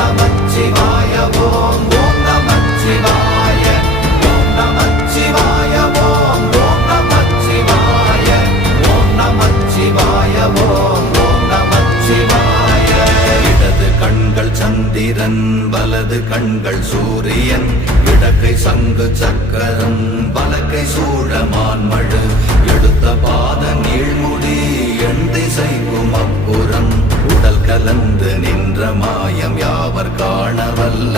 நமச்சிவாய ஓம் ஓம் நமச்சிவாய ஓம் நமச்சிவாய ஓம் ஓம் நமச்சிவாய ஓம் நமச்சிவாய ஓம் ஓம் நமச்சிவாய. இடது கண்கள் சந்திரன் வலது கண்கள் சூரியன் இடக்கை சங்கு சக்கரம் வலக்கை சூழமான்மழு எடுத்த பாத நீழ்முடி எண் திசைக்கும் அப்புறம் உடல் கலந்து நின்ற மாயம் யாவர் காணவல்ல